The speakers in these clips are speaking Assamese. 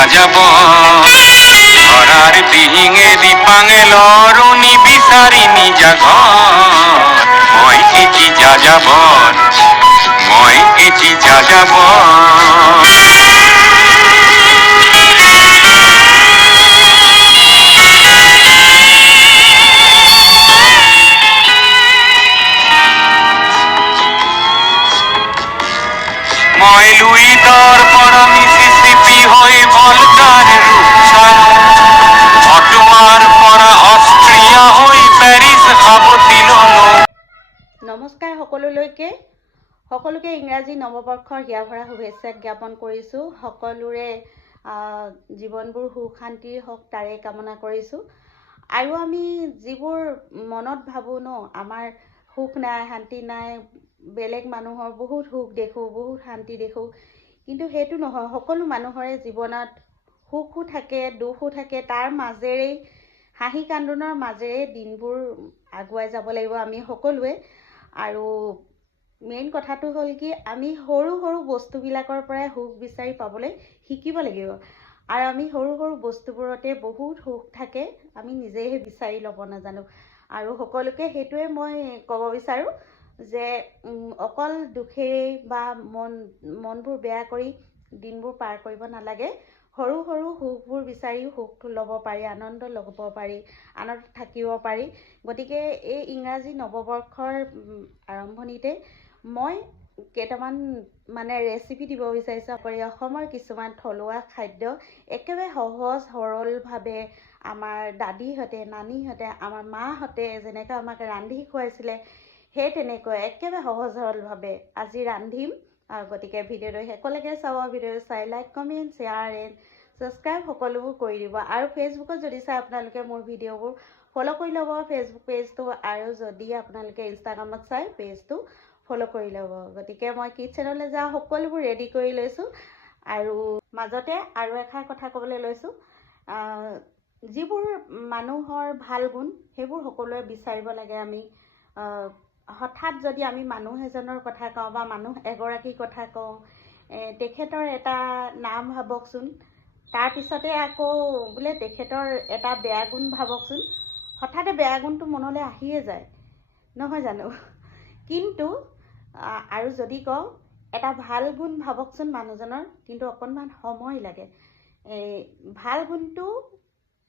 যাযাব ধৰাৰ দিহিঙে দিপাঙে লৰুনি বিচাৰি নিজা ঘৰ মই এটি যাযাবৰ মই এটি যাযাবৰ মই লুইডৰ পৰা মিছিছিপি হৈ ভলগাৰ ৰূপ চালো অটোমাৰ পৰা অষ্ট্ৰিয়া হৈ পেৰিছ সাৱটি ললো। নমস্কাৰ সকলোকে ইংৰাজী নৱবৰ্ষৰ হিয়াভৰা শুভেচ্ছা জ্ঞাপন কৰিছোঁ। সকলোৰে জীৱনবোৰ সুখ শান্তিৰ হওক তাৰে কামনা কৰিছোঁ। আৰু আমি যিবোৰ মনত ভাবোঁ ন, আমাৰ সুখ নাই শান্তি নাই, বেলেগ মানুহৰ বহুত সুখ দেখোঁ বহুত শান্তি দেখোঁ, কিন্তু সেইটো নহয়। সকলো মানুহৰে জীৱনত সুখো থাকে দুখো থাকে, তাৰ মাজেৰেই হাঁহি কান্দোনৰ মাজেৰে দিনবোৰ আগুৱাই যাব লাগিব আমি সকলোৱে। আৰু মেইন কথাটো হ'ল কি, আমি সৰু সৰু বস্তুবিলাকৰ পৰাই সুখ বিচাৰি পাবলৈ শিকিব লাগিব। আৰু আমি সৰু সৰু বস্তুবোৰতে বহুত সুখ থাকে, আমি নিজেই বিচাৰি ল'ব নাজানো। আৰু সকলোকে সেইটোৱে মই ক'ব বিচাৰোঁ যে অকল দুখেৰেই বা মনবোৰ বেয়া কৰি দিনবোৰ পাৰ কৰিব নালাগে। সৰু সৰু সুখবোৰ বিচাৰিও সুখ ল'ব পাৰি, আনন্দ ল'ব পাৰি, আনন্দ থাকিব পাৰি। গতিকে এই ইংৰাজী নৱবৰ্ষৰ আৰম্ভণিতে মই কেইটামান ৰেচিপি দিব বিচাৰিছোঁ। অসমৰ কিছুমান থলুৱা খাদ্য একেবাৰে সহজ সৰলভাৱে আমাৰ দাদীহঁতে নানীহঁতে আমাৰ মাহঁতে যেনেকৈ আমাক ৰান্ধি খুৱাইছিলে, সেই তেনেকৈ একেবাৰে সহজ সৰলভাৱে আজি ৰান্ধিম। গতিকে ভিডিঅ'টো শেষলৈকে চাব। ভিডিঅ'টো চাই like comment share and subscribe সকলোবোৰ কৰি দিব। আৰু ফেচবুকত যদি চাই আপোনালোকে মোৰ ভিডিঅ'বোৰ ফ'ল' কৰি ল'ব ফেচবুক পেজটো, আৰু যদি আপোনালোকে ইনষ্টাগ্ৰামত চাই পেজটো ফ'ল' কৰি ল'ব। গতিকে মই কিটচেনলৈ যাওঁ, সকলোবোৰ ৰেডি কৰি লৈছোঁ। আৰু মাজতে আৰু এষাৰ কথা ক'বলৈ লৈছোঁ, যিবোৰ মানুহৰ ভাল গুণ সেইবোৰ সকলোৱে বিচাৰিব লাগে। আমি হঠাৎ যদি আমি মানুহ এজনৰ কথা কওঁ বা মানুহ এগৰাকীৰ কথা কওঁ, তেখেতৰ এটা নাম ভাবকচোন, তাৰপিছতে আকৌ বোলে তেখেতৰ এটা বেয়া গুণ ভাবকচোন, হঠাতে বেয়া গুণটো মনলৈ আহিয়ে যায়, নহয় জানো? কিন্তু আৰু যদি কওঁ এটা ভাল গুণ ভাবকচোন মানুহজনৰ, কিন্তু অকণমান সময় লাগে। ভাল গুণটো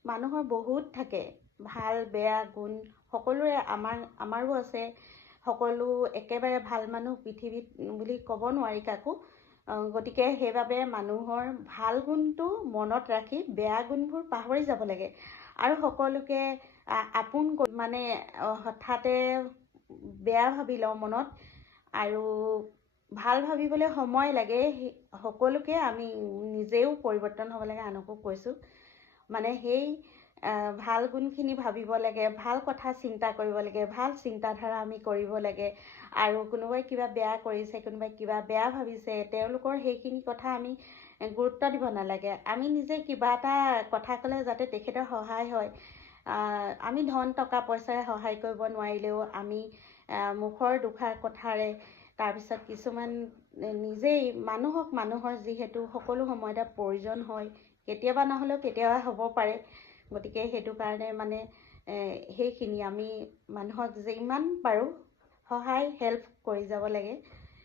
মানুহৰ বহুত থাকে, ভাল বেয়া গুণ সকলোৰে আমাৰো আছে। সকলো একেবাৰে ভাল মানুহ পৃথিৱীত বুলি ক'ব নোৱাৰি কাকো। গতিকে সেইবাবে মানুহৰ ভাল গুণটো মনত ৰাখি বেয়া গুণবোৰ পাহৰি যাব লাগে। আৰু সকলোকে আপোন হঠাতে বেয়া ভাবি লওঁ মনত, আৰু ভাল ভাবিবলৈ সময় লাগে। সকলোকে আমি নিজেও পৰিৱৰ্তন হ'ব লাগে, আনকো কৈছোঁ। সেই ভাল গুণখিনি ভাবিব লাগে, ভাল কথা চিন্তা কৰিব লাগে, ভাল চিন্তাধাৰা আমি কৰিব লাগে। আৰু কোনোবাই কিবা বেয়া কৰিছে, কোনোবাই কিবা বেয়া ভাবিছে, তেওঁলোকৰ সেইখিনি কথা আমি গুৰুত্ব দিব নালাগে। আমি নিজে কিবা এটা কথা ক'লে যাতে তেখেতৰ সহায় হয়। আমি ধন টকা পইচাৰে সহায় কৰিব নোৱাৰিলেও আমি মুখৰ দুষাৰ কথাৰে, তাৰপিছত কিছুমান নিজেই মানুহৰ যিহেতু সকলো সময়তে প্ৰয়োজন হয়, কেতিয়াবা নহ'লেও কেতিয়াবা হ'ব পাৰে। গতিকে সেইটো কাৰণে সেইখিনি আমি মানুহক যিমান পাৰোঁ সহায় হেল্প কৰি যাব লাগে।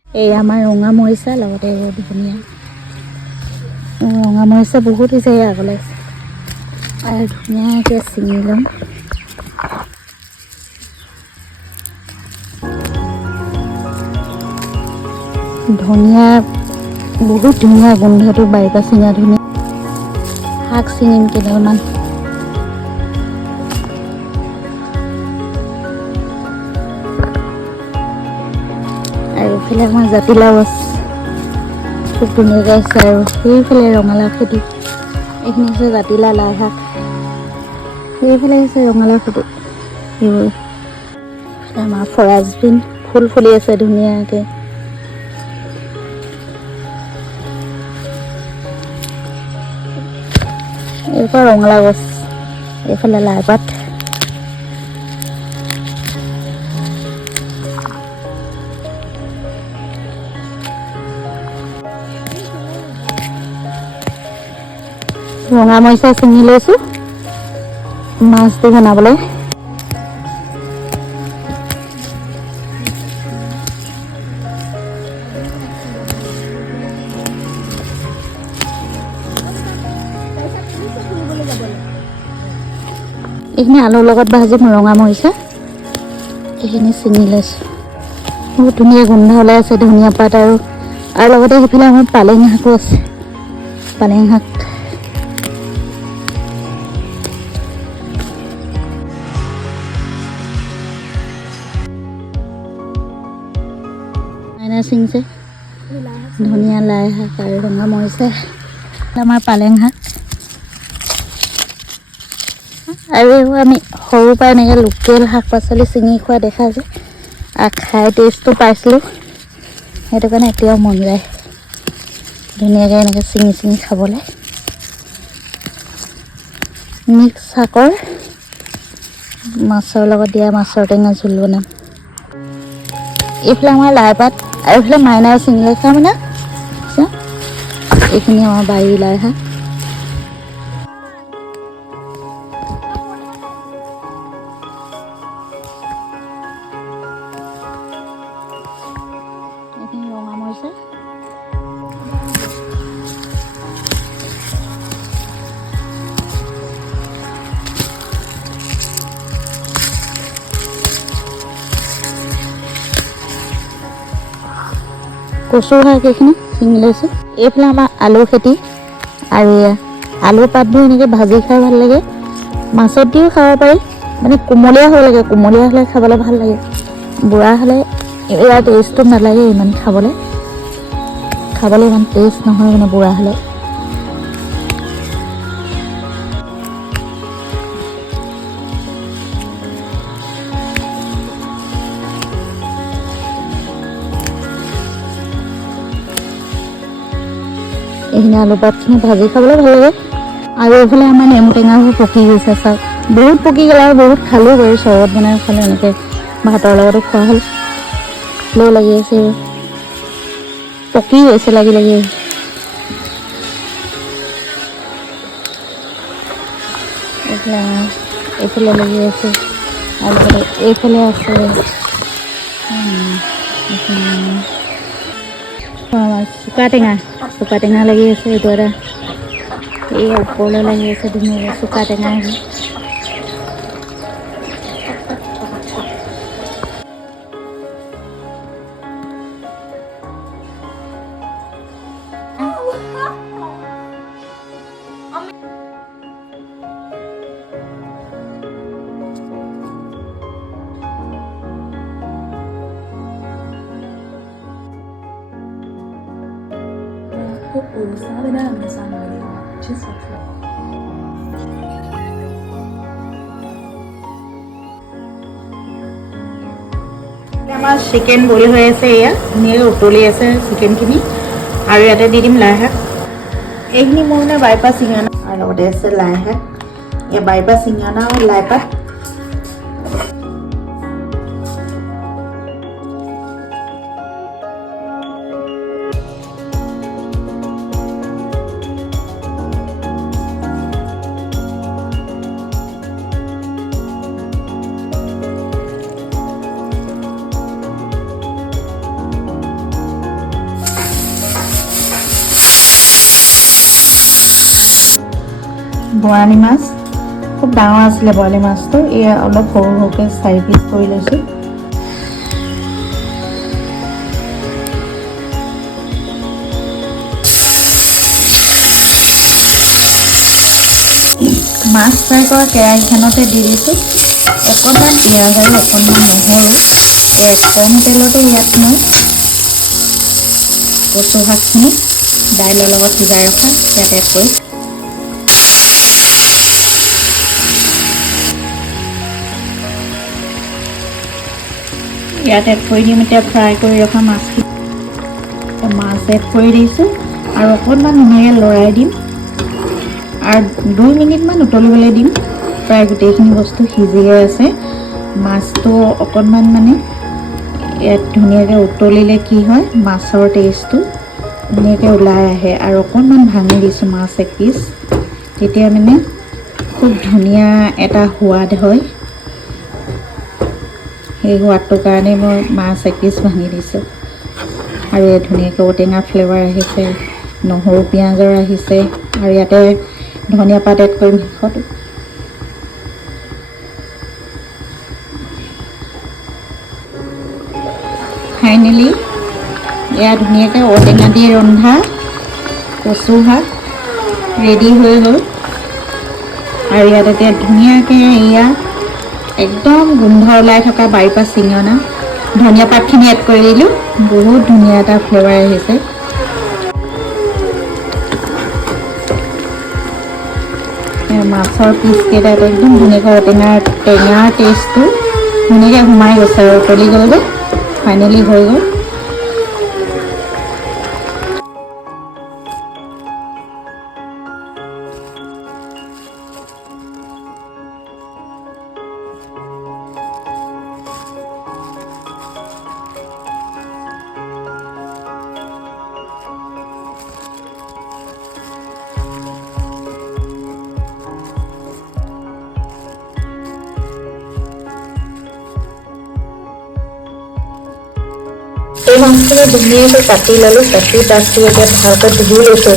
এই আমাৰ ৰঙা মৰিচা, লগতে ধনিয়া, ৰঙা মৰিচা বহুত হৈছে আগলৈ, আৰু ধুনীয়াকৈ ছিঙি ল'ম। ধনিয়া বহুত ধুনীয়া গোন্ধটো, বাৰীৰ পৰা ছিঙা ধনিয়া। শাক ছিঙিম কেইডালমান। আৰু এইফালে আমাৰ জাতিলাও আছে, খুব ধুনীয়াকৈ আছে। আৰু সেইফালে ৰঙালাও খেতি, এইখিনি হৈছে জাতিলাও লাই শাক, সেইফালে হৈছে ৰঙালাও খেতি। সেইবোৰ আমাৰ ফৰাজবিন ফুল ফুলি আছে ধুনীয়াকৈ। এইফালে ৰঙালাও গছ, এইফালে লাই পাত। ৰঙা মৰিচা ছিঙি লৈছোঁ মাছ দি বনাবলৈ। এইখিনি আলুৰ লগত ভাজিম ৰঙা মৰিচা। এইখিনি ছিঙি লৈছোঁ। বহুত ধুনীয়া গোন্ধ ওলাই আছে ধনিয়া পাত আৰু লগতে সেইফালে আমাৰ পালেং শাকো আছে। পালেং শাক মাইনা ছিঙিছে ধনিয়া লাই শাক আৰু ৰঙা মৰিচা। আমাৰ পালেং শাক আৰু এইবোৰ আমি সৰুৰ পৰা এনেকৈ লোকেল শাক পাচলি ছিঙি খোৱা দেখা যায় আৰু খাই টেষ্টটো পাইছিলোঁ, সেইটো কাৰণে এতিয়াও মন যায় ধুনীয়াকৈ এনেকৈ ছিঙি ছিঙি খাবলৈ। মিক্স শাকৰ মাছৰ লগত দিয়া মাছৰ টেঙা জোল বনাম। এইফালে আমাৰ লাই পাত আৰু এইফালে মাইনাই ছিঙিলে খাম না। এইখিনি আমাৰ বাৰীৰ লাই শাক। এইখিনি ৰঙা মৰিচা। কচু শাক এইখিনি ছিঙি লৈছোঁ। এইফালে আমাৰ আলু খেতি আৰু আলুৰ পাতবোৰ এনেকৈ ভাজি খাই ভাল লাগে, মাছত দিও খাব পাৰি, মানে কোমলীয়া হ'ব লাগে, কোমলীয়া হ'লে খাবলৈ ভাল লাগে। বুঢ়া হ'লে ইয়াৰ টেষ্টটো নালাগে ইমান খাবলৈ ইমান টেষ্ট নহয় মানে বুঢ়া হ'লে। এইখিনি আলু পাতখিনি ভাজি খাবলৈ ভাল লাগে। আৰু এইফালে আমাৰ নেমু টেঙাবোৰ পকি গৈছে চাওক, বহুত পকি গ'ল আৰু বহুত খালোঁ বাৰু, চৰবত বনাই খালোঁ, এনেকৈ ভাতৰ লগতো খোৱা হ'ল। লৈ লাগি আছে পকি গৈছে লাগি এইফালে লাগি আছে আৰু এইফালে আছে চুকা টেঙা লাগি আছে। এইটো এটা এই ওপৰলৈ লাগি আছে ধুনীয়াকৈ চুকা টেঙা। আমাৰ চিকেন বইল হৈ আছে, এয়া ধুনীয়াকৈ উতলি আছে চিকেনখিনি। আৰু ইয়াতে দি দিম লাই শাক। এইখিনি মোৰ মানে বাইপাছ চিঙানা আৰু লগতে আছে লাই শাক। এয়া বাইপাছ চিঙানা আৰু লাই পাত। বৰালি মাছ খুব ডাঙৰ আছিলে বৰালি মাছটো, এয়া অলপ সৰু সৰুকৈ 4 পিচ কৰি লৈছোঁ। মাছ ফ্ৰাই কৰা কেৰাহীখনতে দি দিছোঁ অকণমান পিঁয়াজ আৰু অকণমান নহৰু। কম তেলতে ইয়াত মই কচু শাকখিনি দাইলৰ লগত সিজাই ৰখা ইয়াত এড কৰিছোঁ। ইয়াত এড কৰি দিম এতিয়া ফ্ৰাই কৰি ৰখা মাছখিনি। মাছ এড কৰি দিছোঁ আৰু অকণমান ধুনীয়াকৈ লৰাই দিম আৰু 2 মিনিটমান উতলিবলৈ দিম। প্ৰায় গোটেইখিনি বস্তু সিজিয়ে আছে। মাছটো অকণমান মানে ইয়াত ধুনীয়াকৈ উতলিলে কি হয়, মাছৰ টেষ্টটো ধুনীয়াকৈ ওলাই আহে। আৰু অকণমান ভাঙি দিছোঁ মাছ 1 পিচ, তেতিয়া মানে খুব ধুনীয়া এটা সোৱাদ হয়। সেই সোৱাদটোৰ কাৰণে মই মাছ 1 পিচ ভাঙি দিছোঁ। আৰু এই ধুনীয়াকৈ ঔটেঙা ফ্লেভাৰ আহিছে, নহৰু পিঁয়াজৰ আহিছে, আৰু ইয়াতে ধনিয়া পাত এড কৰিম শেষত। ফাইনেলি এয়া ধুনীয়াকৈ ঔটেঙা দি ৰন্ধা কচু শাক ৰেডি হৈ গ'ল। আৰু ইয়াত এতিয়া ধুনীয়াকৈ এয়া একদম গোন্ধ ওলাই থকা বাৰীৰ পৰা ছিঙি অনা ধনিয়া পাতখিনি এড কৰি দিলোঁ। বহুত ধুনীয়া এটা ফ্লেভাৰ আহিছে। মাছৰ পিচকেইটাত একদম ধুনীয়াকৈ টেঙাৰ টেষ্টটো ধুনীয়াকৈ সোমাই গৈছে আৰু উতলি গ'ল যে ফাইনেলি হৈ গ'ল। এই মাছখিনি ধুনীয়াকৈ কাটি ল'লোঁ। কাটি তাতটো এতিয়া ভালকৈ ধুই লৈছোঁ।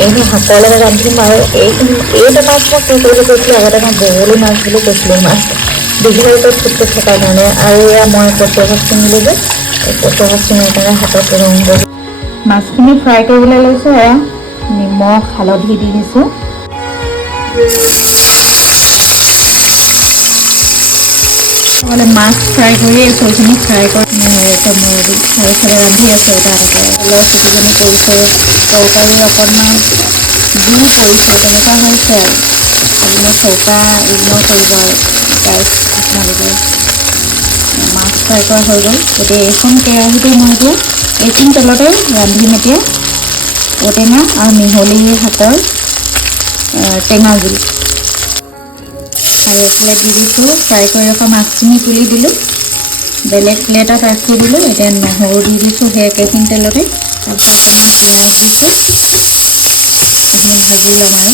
এইখিনি শাকৰ লগত ৰান্ধিম। আৰু এইটো মাছ মই কি কৰিবলৈ কৈছিলোঁ, আগতে মই বগলী মাছ বুলি কৈছিলোঁ। মাছ দীঘলকৈ থুপথুপ থকাৰ কাৰণে। আৰু এয়া মই কচু শাক ছিঙিলোঁ যে, এই কচু শাক ছিঙাৰ কাৰণে হাতত ৰং গ'ল। মাছখিনি ফ্ৰাই কৰিবলৈ লৈছোঁ। এয়া নিমখ হালধি দি দিছোঁ। মাছ ফ্ৰাই কৰি আছোঁ। এইখিনি ফ্ৰাই কৰি তাৰপিছতে ৰান্ধি আছোঁ। অলপ চিটিকনি কৰিছোঁ। তৰকাৰী অকণমান জোল পৰিছে, তেনেকুৱা হৈছে আৰু আপোনাৰ চৌকা ইগনৰ কৰিব আৰু আপোনালোকে। মাছ ফ্ৰাই কৰা হৈ গ'ল। গতিকে এইখন কেৰাহীতে মই এতিয়া এইখিনি তেলতে ৰান্ধিম এতিয়া ঔটেঙা আৰু মিহলি শাকৰ টেঙা জোল। আৰু এইফালে দি দিছোঁ ফ্ৰাই কৰি ৰখা মাছখিনি তুলি দিলোঁ, বেলেগ প্লেটত ৰাখি দিলোঁ। এতিয়া নহৰু দি দিছোঁ সেই একেখিনি তেলতে। তাৰপিছত অকণমান পিঁয়াজ দিছোঁ, এইখিনি ভাজি ল'ম। আৰু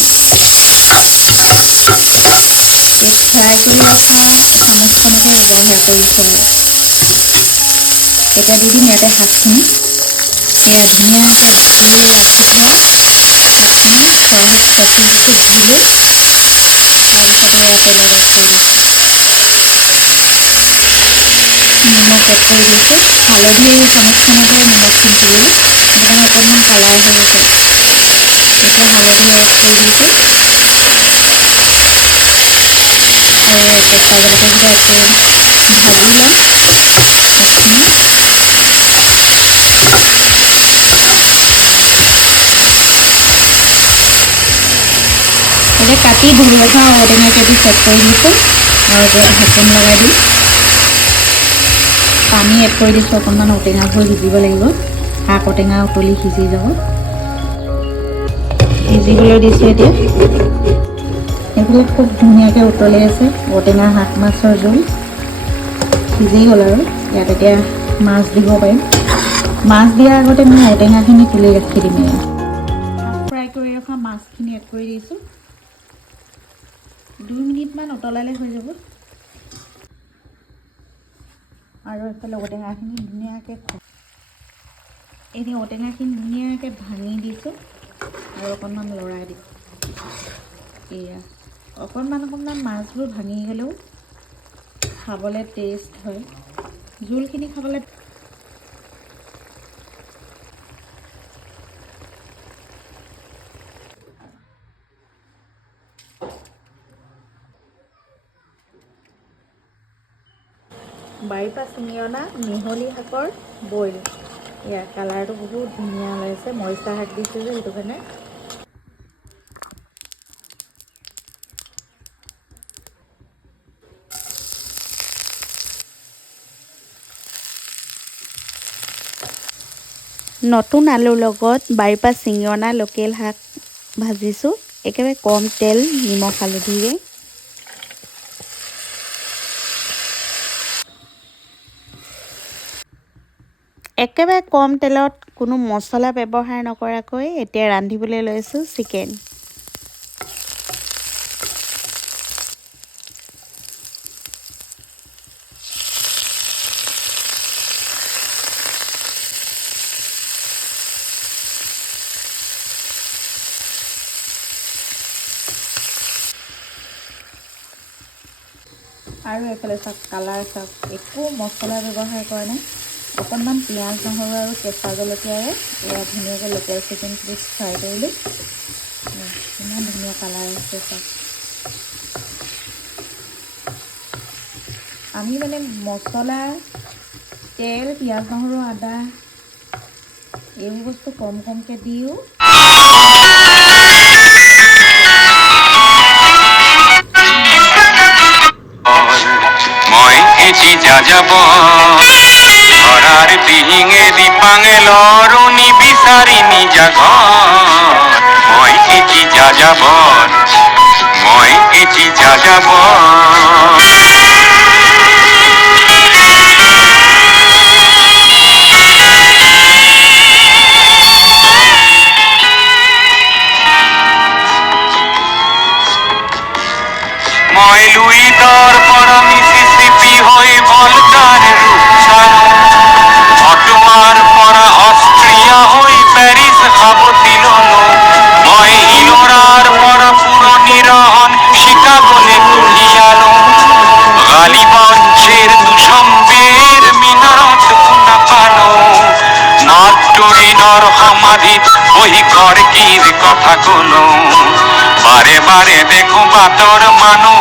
এই ফ্ৰাই কৰি ৰখা চামুচখনতে ব্যৱহাৰ কৰিছোঁ। আৰু এতিয়া দি দিম ইয়াতে শাকখিনি। এয়া ধুনীয়াকৈ ধুই ৰাখি থোৱা শাকখিনি কেৰাহীত কচু দিছোঁ, দিলোঁ। তাৰপিছতে এয়া তেলত এড কৰি দিছোঁ, নিমখ এড কৰি দিছোঁ। হালধি চামুচখনতে নিমখখিনি দিলোঁ, সেইটো কাৰণে অকণমান কালাৰ হৈ গৈছে। এতিয়া হালধি এড কৰি দিছোঁ আৰু কেঁচা জলকীয়াকেইটা এড কৰি ভাজি ল'ম শাকখিনি। এতিয়া কাটি ধুই ৰখা ঔটেঙা কেইপিচ এড কৰি দিছোঁ আৰু এতিয়া ঢাকোন লগাই দিম। পানী এড কৰি দিছোঁ অকণমান, ঔটেঙাবোৰ সিজিব লাগিব। শাক ঔটেঙা উতলি সিজি যাব, সিজিবলৈ দিছোঁ। এতিয়া এইফালে খুব ধুনীয়াকৈ উতলি আছে ঔটেঙা শাক মাছৰ জোল সিজি গ'ল। আৰু ইয়াত এতিয়া মাছ দিব পাৰিম। মাছ দিয়াৰ আগতে মই ঔটেঙাখিনি তুলি ৰাখি দিম। শাক ফ্ৰাই কৰি ৰখা মাছখিনি এড কৰি দিছোঁ। 2 মিনিটমান উতলালে হৈ যাব। আৰু এইফালে ঔটেঙাখিনি ধুনীয়াকৈ ভাঙি দিছোঁ আৰু অকণমান লৰাই দিছোঁ। এয়া অকণমান মাছবোৰ ভাঙি গ'লেও খাবলৈ টেষ্ট হয়। জোলখিনি খাবলৈ বাৰীৰ পৰা ছিঙি অনা মিহলি শাকৰ বইল। ইয়াৰ কালাৰটো বহুত ধুনীয়া ওলাইছে, মৰিচা শাক দিছোঁ যে সেইটো কাৰণে। নতুন আলুৰ লগত বাৰীৰ পৰা ছিঙি অনা লোকেল শাক ভাজিছোঁ, একেবাৰে কম তেল নিমখ হালধিৰে। একেবাৰে কম তেলত কোনো মছলা ব্যৱহাৰ নকৰাকৈ এতিয়া ৰান্ধিবলৈ লৈছোঁ চিকেন। আৰু এইফালে চাওক কালাৰ চাওক, একো মছলা ব্যৱহাৰ কৰা নাই, অকণমান পিঁয়াজ নহৰু আৰু কেঁচা জলকীয়াৰে এয়া ধুনীয়াকৈ লোকেল চিকেন পিচ ফ্ৰাই কৰিলোঁ। ইমান ধুনীয়া কালাৰ আছে চাওক। আমি মানে মছলা, তেল, পিঁয়াজ নহৰু আদা এইবোৰ বস্তু কম কমকৈ দিওঁ। মই এটি যাযাব ধরার দিহিঙে দিপাঙে লরুনি বিচারি নিজা ঘর মই এটি যাযাব মই এটি যাযাব মই লুইডৰ পৰা মিছিছিপি হৈ ভলগাৰ ৰূপ চালো অটোমাৰ পৰা অষ্ট্ৰিয়া হৈ পেৰিছ সাৱটি ললো মই ইলোৰাৰ পৰা পুৰণি ৰহন শিকাগোলে কঢ়িয়ালো গালিবঞ্চের দুসম্বের মিনারত শুনা পালো নট্টরিণর সমাধিত বহি গর্গীর কথা কলো বারে বারে দেখো বাতর মানুষ